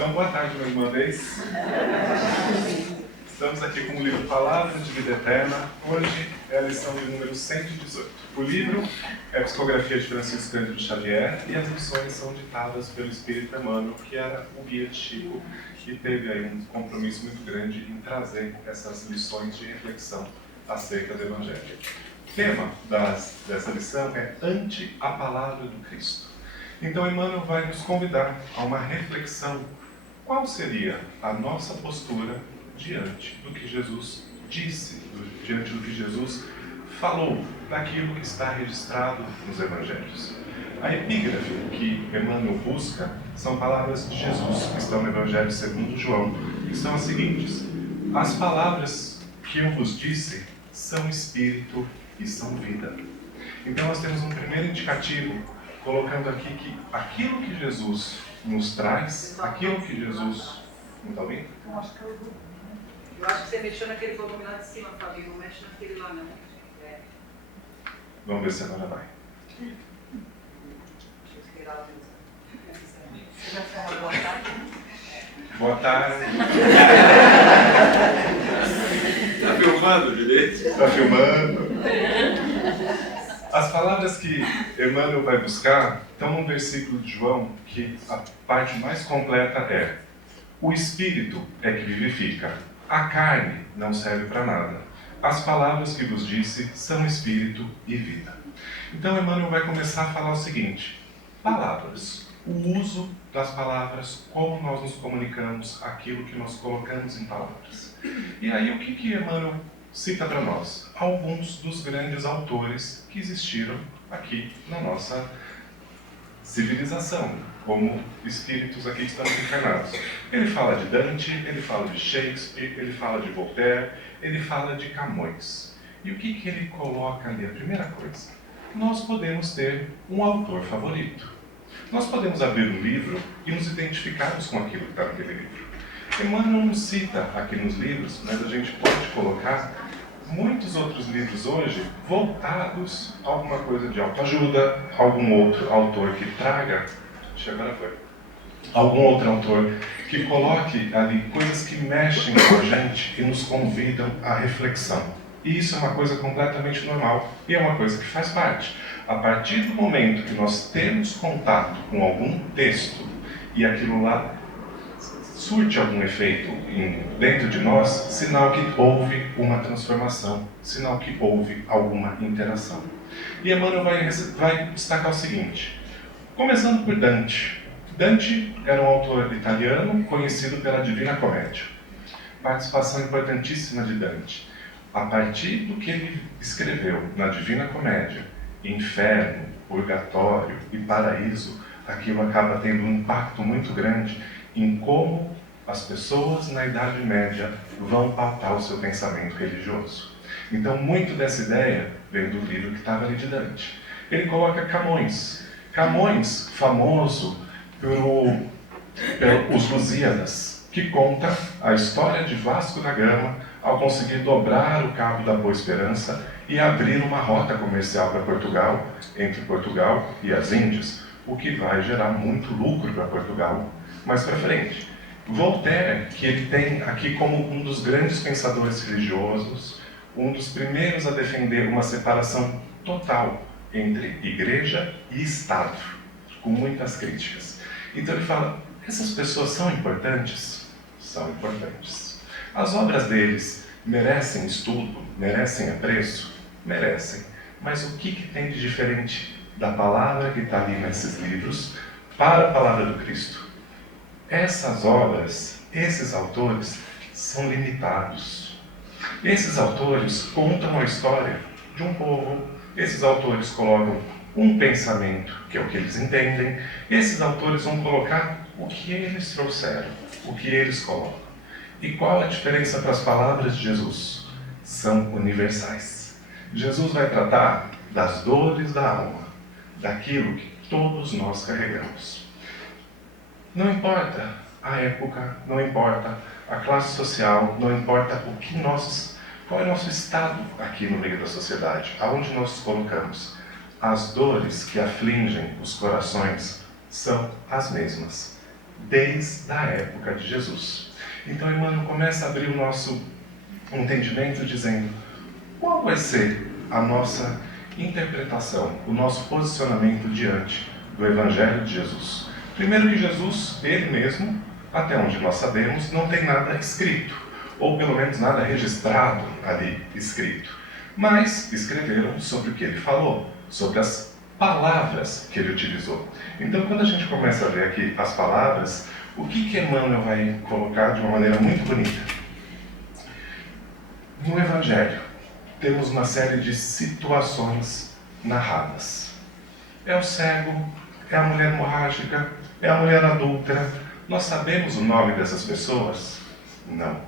Então, boa tarde mais uma vez. Estamos aqui com o livro Palavras de Vida Eterna. Hoje é a lição de número 118. O livro é a psicografia de Francisco Cândido Xavier e as lições são ditadas pelo Espírito Emmanuel, que era o guia de Chico, que teve aí um compromisso muito grande em trazer essas lições de reflexão acerca do Evangelho. O tema dessa lição é Ante a Palavra do Cristo. Então, Emmanuel vai nos convidar a uma reflexão. Qual seria a nossa postura diante do que Jesus disse, diante do que Jesus falou, daquilo que está registrado nos Evangelhos? A epígrafe que Emmanuel busca são palavras de Jesus, que estão no Evangelho segundo João, que são as seguintes: as palavras que eu vos disse são espírito e são vida. Então nós temos um primeiro indicativo, colocando aqui que aquilo que Jesus nos traz, aquilo que Jesus... Não está ouvindo? Eu acho que você mexeu naquele volume lá de cima, Fabinho. Não mexe naquele lá, não. Vamos ver se agora vai. Deixa eu esperar a luz. Você já fala boa tarde? Boa tarde. Está filmando direito? Está filmando. As palavras que Emmanuel vai buscar estão num versículo de João que a parte mais completa é: o Espírito é que vivifica, a carne não serve para nada. As palavras que vos disse são Espírito e vida. Então Emmanuel vai começar a falar o seguinte: palavras, o uso das palavras, como nós nos comunicamos, aquilo que nós colocamos em palavras. E aí o que Emmanuel cita para nós? Alguns dos grandes autores que existiram aqui na nossa civilização, como espíritos aqui que estamos encarnados. Ele fala de Dante, ele fala de Shakespeare, ele fala de Voltaire, ele fala de Camões. E o que ele coloca ali? A primeira coisa: nós podemos ter um autor favorito. Nós podemos abrir um livro e nos identificarmos com aquilo que está naquele livro. Emmanuel não cita aqui nos livros, mas a gente pode colocar muitos outros livros hoje voltados a alguma coisa de autoajuda, algum outro autor que traga, algum outro autor que coloque ali coisas que mexem com a gente e nos convidam à reflexão. E isso é uma coisa completamente normal e é uma coisa que faz parte. A partir do momento que nós temos contato com algum texto e aquilo lá surte algum efeito dentro de nós, sinal que houve uma transformação, sinal que houve alguma interação. E Emmanuel vai destacar o seguinte, começando por Dante. Dante era um autor italiano conhecido pela Divina Comédia. Participação importantíssima de Dante. A partir do que ele escreveu na Divina Comédia, inferno, purgatório e paraíso, aquilo acaba tendo um impacto muito grande em como as pessoas na Idade Média vão pautar o seu pensamento religioso. Então, muito dessa ideia vem do livro que estava ali de Dante. Ele coloca Camões, famoso pelos Lusíadas, que conta a história de Vasco da Gama ao conseguir dobrar o Cabo da Boa Esperança e abrir uma rota comercial para Portugal, entre Portugal e as Índias, o que vai gerar muito lucro para Portugal mais para frente. Voltaire, que ele tem aqui como um dos grandes pensadores religiosos, um dos primeiros a defender uma separação total entre igreja e Estado, com muitas críticas. Então ele fala, essas pessoas são importantes? São importantes. As obras deles merecem estudo, merecem apreço? Merecem. Mas o que tem de diferente da palavra que está ali nesses livros para a palavra do Cristo? Essas obras, esses autores, são limitados. Esses autores contam a história de um povo. Esses autores colocam um pensamento, que é o que eles entendem. Esses autores vão colocar o que eles trouxeram, o que eles colocam. E qual a diferença para as palavras de Jesus? São universais. Jesus vai tratar das dores da alma, daquilo que todos nós carregamos. Não importa a época, não importa a classe social, não importa qual é o nosso estado aqui no meio da sociedade, aonde nós nos colocamos. As dores que afligem os corações são as mesmas. desde a época de Jesus. Então Emmanuel começa a abrir o nosso entendimento dizendo qual vai ser a nossa interpretação, o nosso posicionamento diante do Evangelho de Jesus. Primeiro que Jesus, ele mesmo, até onde nós sabemos, não tem nada escrito, ou pelo menos nada registrado ali escrito. Mas escreveram sobre o que ele falou, sobre as palavras que ele utilizou. Então, quando a gente começa a ver aqui as palavras, o que Emmanuel vai colocar de uma maneira muito bonita? No Evangelho, temos uma série de situações narradas. É o cego, é a mulher hemorrágica, é a mulher adúltera. Nós sabemos o nome dessas pessoas? Não.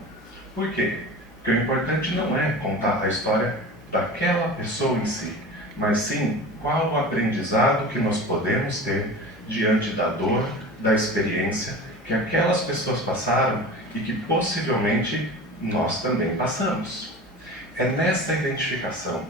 Por quê? Porque o importante não é contar a história daquela pessoa em si, mas sim qual o aprendizado que nós podemos ter diante da dor, da experiência que aquelas pessoas passaram e que possivelmente nós também passamos. É nessa identificação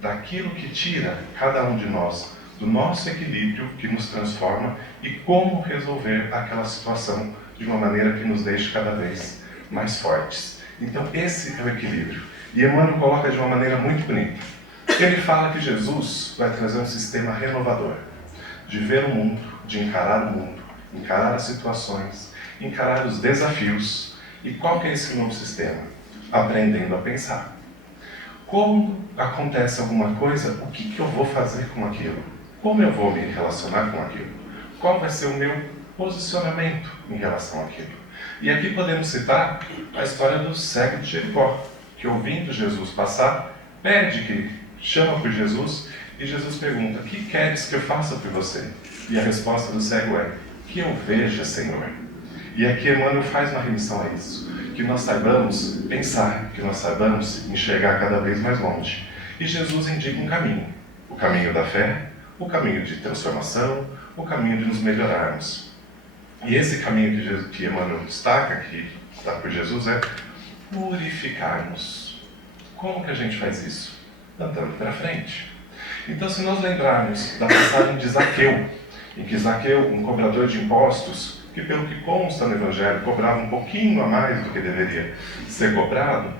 daquilo que tira cada um de nós do nosso equilíbrio que nos transforma e como resolver aquela situação de uma maneira que nos deixe cada vez mais fortes. Então esse é o equilíbrio. E Emmanuel coloca de uma maneira muito bonita. Ele fala que Jesus vai trazer um sistema renovador, de ver o mundo, de encarar o mundo, encarar as situações, encarar os desafios. E qual que é esse novo sistema? Aprendendo a pensar. Como acontece alguma coisa, o que eu vou fazer com aquilo? Como eu vou me relacionar com aquilo? Qual vai ser o meu posicionamento em relação àquilo? E aqui podemos citar a história do cego de Jericó, que ouvindo Jesus passar, pede que chama por Jesus, e Jesus pergunta: que queres que eu faça por você? E a resposta do cego é: que eu veja, Senhor. E aqui Emmanuel faz uma remissão a isso, que nós saibamos pensar, que nós saibamos enxergar cada vez mais longe. E Jesus indica um caminho, o caminho da fé, o caminho de transformação, o caminho de nos melhorarmos. E esse caminho que Emmanuel destaca, que está por Jesus, é purificar-nos. Como que a gente faz isso? Andando para frente. Então, se nós lembrarmos da passagem de Zaqueu, em que Zaqueu, um cobrador de impostos, que pelo que consta no Evangelho, cobrava um pouquinho a mais do que deveria ser cobrado,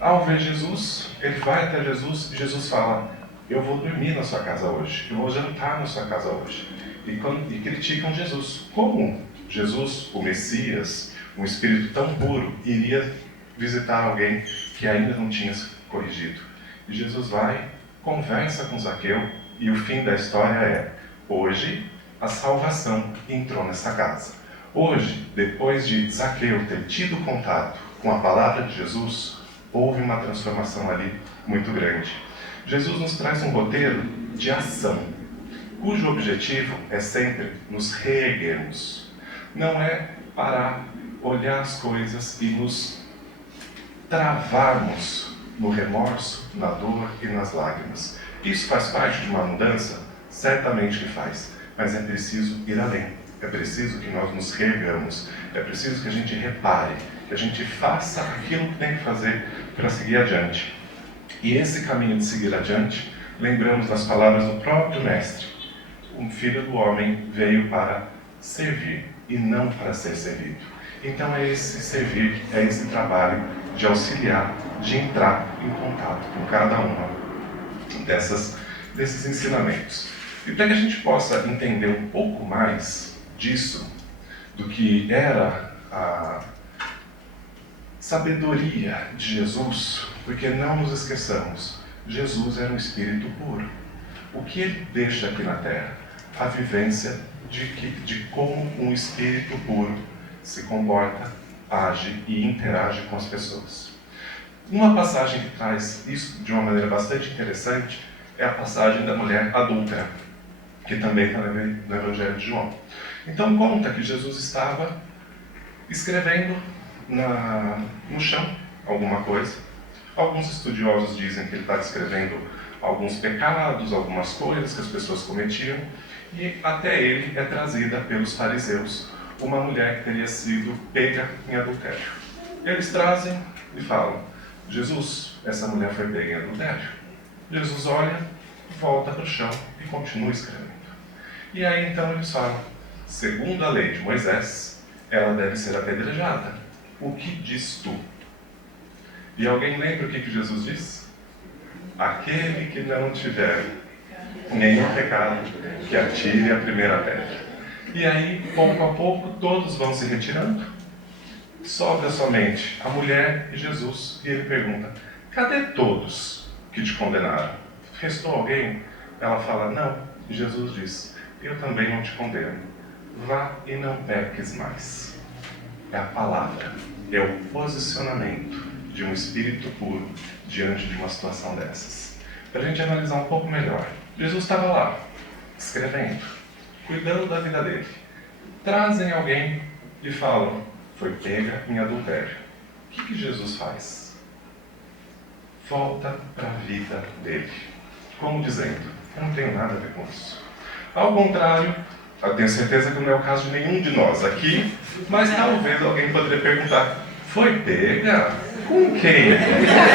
ao ver Jesus, ele vai até Jesus e Jesus fala: eu vou dormir na sua casa hoje, eu vou jantar na sua casa hoje. E criticam Jesus. Como Jesus, o Messias, um espírito tão puro, iria visitar alguém que ainda não tinha se corrigido? E Jesus vai, conversa com Zaqueu, e o fim da história é: hoje a salvação entrou nessa casa. Hoje, depois de Zaqueu ter tido contato com a palavra de Jesus, houve uma transformação ali muito grande. Jesus nos traz um roteiro de ação, cujo objetivo é sempre nos reerguermos. Não é parar, olhar as coisas e nos travarmos no remorso, na dor e nas lágrimas. Isso faz parte de uma mudança? Certamente que faz, mas é preciso ir além. É preciso que nós nos reergamos, é preciso que a gente repare, que a gente faça aquilo que tem que fazer para seguir adiante. E esse caminho de seguir adiante, lembramos das palavras do próprio Mestre: o Filho do Homem veio para servir e não para ser servido. Então é esse servir, é esse trabalho de auxiliar, de entrar em contato com cada uma desses ensinamentos. E para que a gente possa entender um pouco mais disso, do que era a sabedoria de Jesus, porque não nos esqueçamos, Jesus era um espírito puro. O que ele deixa aqui na Terra? A vivência de como um espírito puro se comporta, age e interage com as pessoas. Uma passagem que traz isso de uma maneira bastante interessante é a passagem da mulher adúltera, que também está no Evangelho de João. Então conta que Jesus estava escrevendo no chão alguma coisa. Alguns estudiosos dizem que ele estava escrevendo alguns pecados, algumas coisas que as pessoas cometiam, e até ele é trazida pelos fariseus uma mulher que teria sido pega em adultério. Eles trazem e falam: Jesus, essa mulher foi pega em adultério. Jesus olha, volta para o chão e continua escrevendo. E aí então eles falam: segundo a lei de Moisés, ela deve ser apedrejada. O que diz tu? E alguém lembra o que Jesus diz? Aquele que não tiver nenhum pecado, que atire a primeira pedra. E aí, pouco a pouco, todos vão se retirando. Sobra somente a mulher e Jesus. E ele pergunta, cadê todos que te condenaram? Restou alguém? Ela fala, não. E Jesus diz, eu também não te condeno. Vá e não peques mais. É a palavra, é o posicionamento de um espírito puro diante de uma situação dessas. Para a gente analisar um pouco melhor, Jesus estava lá, escrevendo, cuidando da vida dele. Trazem alguém e falam, foi pega em adultério. O que Jesus faz? Volta para a vida dele. Como dizendo, eu não tenho nada a ver com isso. Ao contrário, eu tenho certeza que não é o caso de nenhum de nós aqui, mas talvez alguém poderia perguntar, foi pega? Com quem?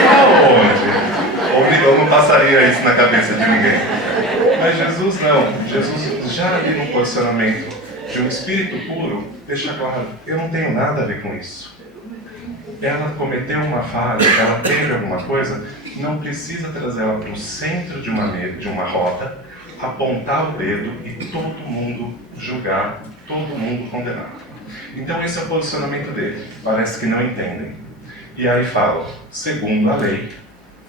Aonde? Ou não passaria isso na cabeça de ninguém. Mas Jesus não. Jesus já ali no posicionamento de um espírito puro, deixa claro, eu não tenho nada a ver com isso. Ela cometeu uma falha, ela teve alguma coisa, não precisa trazer ela para o centro de uma roda, apontar o dedo e todo mundo julgar, todo mundo condenar. Então esse é o posicionamento dele. Parece que não entendem. E aí fala, segundo a lei,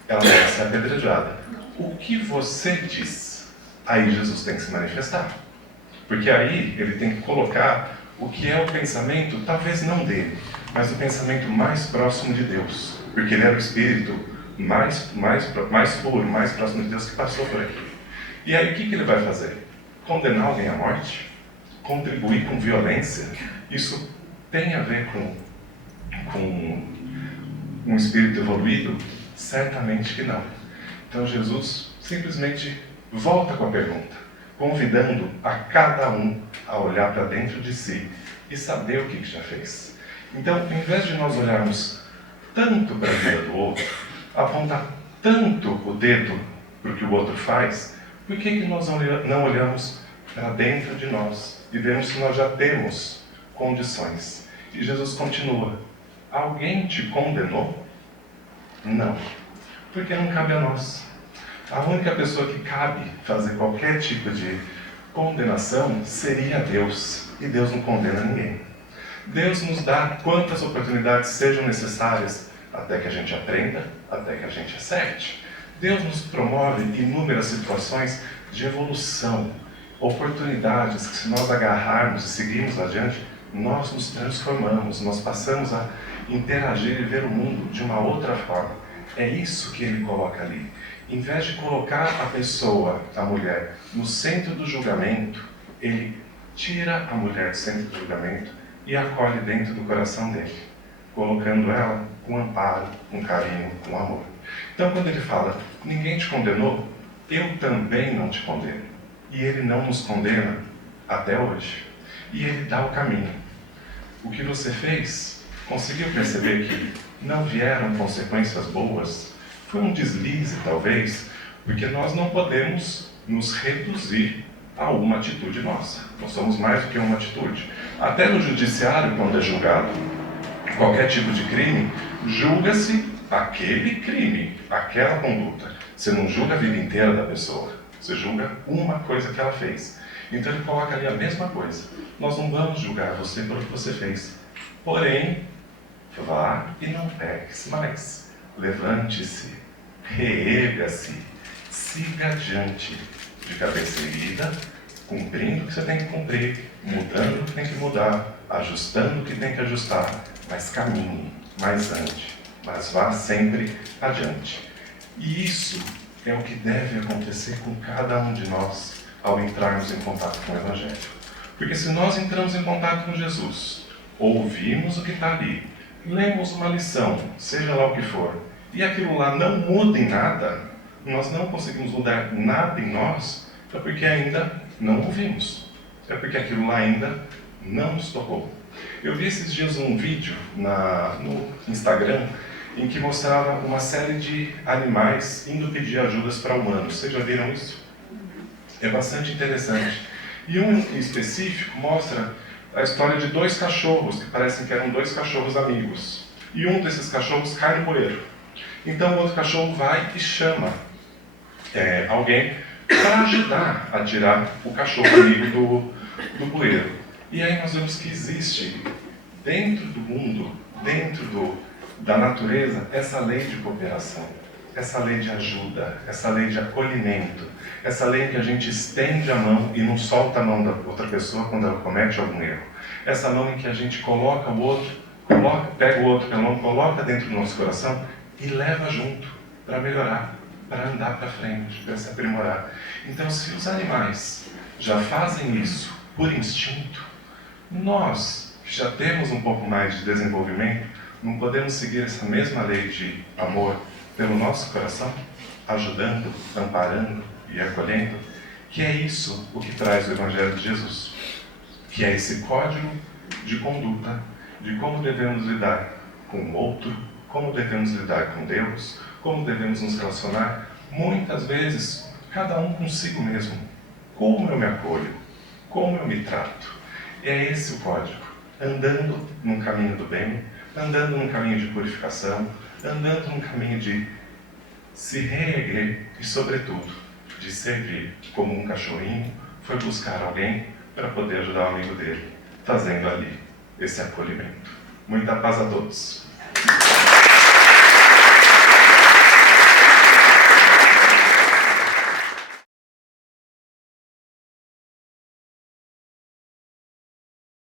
ela deve ser apedrejada. O que você diz? Aí Jesus tem que se manifestar. Porque aí ele tem que colocar o que é o pensamento, talvez não dele, mas o pensamento mais próximo de Deus. Porque ele era o espírito mais puro, mais próximo de Deus que passou por aqui. E aí o que ele vai fazer? Condenar alguém à morte? Contribuir com violência? Isso tem a ver com um espírito evoluído? Certamente que não. Então Jesus simplesmente volta com a pergunta, convidando a cada um a olhar para dentro de si e saber o que já fez. Então, em vez de nós olharmos tanto para a vida do outro, apontar tanto o dedo para o que o outro faz, por que nós não olhamos para dentro de nós e vemos que nós já temos condições? E Jesus continua, alguém te condenou? Não, porque não cabe a nós. A única pessoa que cabe fazer qualquer tipo de condenação seria Deus, e Deus não condena ninguém. Deus nos dá quantas oportunidades sejam necessárias até que a gente aprenda, até que a gente acerte. Deus nos promove inúmeras situações de evolução, oportunidades que, se nós agarrarmos e seguirmos adiante, nós nos transformamos, nós passamos a interagir e ver o mundo de uma outra forma. É isso que ele coloca ali. Em vez de colocar a pessoa, a mulher, no centro do julgamento, ele tira a mulher do centro do julgamento e acolhe dentro do coração dele, colocando ela com amparo, com carinho, com amor. Então, quando ele fala, ninguém te condenou, eu também não te condeno. E ele não nos condena até hoje. E ele dá o caminho. O que você fez, conseguiu perceber que não vieram consequências boas? Foi um deslize, talvez, porque nós não podemos nos reduzir a uma atitude nossa. Nós somos mais do que uma atitude. Até no judiciário, quando é julgado qualquer tipo de crime, julga-se aquele crime, aquela conduta. Você não julga a vida inteira da pessoa, você julga uma coisa que ela fez. Então ele coloca ali a mesma coisa. Nós não vamos julgar você pelo que você fez. Porém, vá e não peques mais. Levante-se, reerga-se, siga adiante, de cabeça erguida, cumprindo o que você tem que cumprir, mudando o que tem que mudar, ajustando o que tem que ajustar, mas caminhe, mas ande, mas vá sempre adiante. E isso é o que deve acontecer com cada um de nós ao entrarmos em contato com o Evangelho. Porque se nós entramos em contato com Jesus, ouvimos o que está ali, lemos uma lição, seja lá o que for, e aquilo lá não muda em nada, nós não conseguimos mudar nada em nós, é porque ainda não ouvimos. É porque aquilo lá ainda não nos tocou. Eu vi esses dias um vídeo no Instagram em que mostrava uma série de animais indo pedir ajudas para humanos. Vocês já viram isso? É bastante interessante. E um em específico mostra a história de 2 cachorros, que parecem que eram 2 cachorros amigos. E um desses cachorros cai no bueiro. Então o outro cachorro vai e chama alguém para ajudar a tirar o cachorro amigo do bueiro. E aí nós vemos que existe, dentro do mundo, dentro da natureza, essa lei de cooperação, essa lei de ajuda, essa lei de acolhimento, essa lei em que a gente estende a mão e não solta a mão da outra pessoa quando ela comete algum erro. Essa mão em que a gente coloca o outro, pega o outro pela mão, coloca dentro do nosso coração e leva junto para melhorar, para andar para frente, para se aprimorar. Então, se os animais já fazem isso por instinto, nós, que já temos um pouco mais de desenvolvimento, não podemos seguir essa mesma lei de amor pelo nosso coração, ajudando, amparando e acolhendo, que é isso o que traz o Evangelho de Jesus, que é esse código de conduta de como devemos lidar com o outro, como devemos lidar com Deus, como devemos nos relacionar, muitas vezes, cada um consigo mesmo. Como eu me acolho, como eu me trato. É esse o código, andando num caminho do bem, andando num caminho de purificação, andando num caminho de se reerguer e, sobretudo, de servir como um cachorrinho foi buscar alguém para poder ajudar o amigo dele, fazendo ali esse acolhimento. Muita paz a todos.